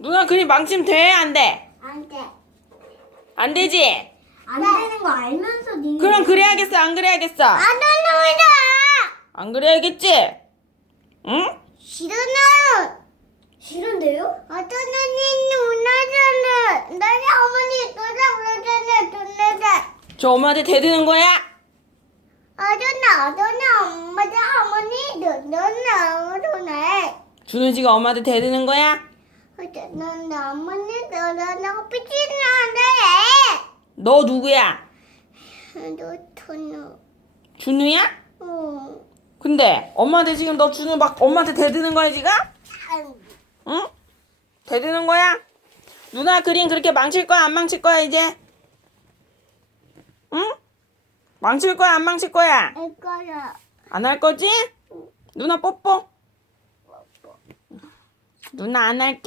누나 그림 망치면 돼? 안 돼? 안 돼. 안 되지? 안 되는 거 알면서 니. 그럼 그래야겠어? 안 그래야겠어? 안 된답니다. 안 그래야겠지? 응? 싫은데요. 싫은데요? 어떤 언니 누나잖아. 나의 어머니 누나 그러잖아. 누나가. 저 엄마한테 대드는 거야? 아저나 아저나 엄마가 어머니 누나 누나. 준우지가 엄마한테 대드는 거야? 아저나 어머니 누나가 삐치는데. 너 누구야? 너 토노. 준우야? 어. 근데 엄마한테 지금 너 준우 막 엄마한테 대드는 거야 지금? 응? 대드는 거야? 누나 그림 그렇게 망칠 거야 안 망칠 거야 이제? 응? 망칠 거야 안 망칠 거야? 이거야. 안 할 거지? 누나 뽀뽀. 누나 안 할게.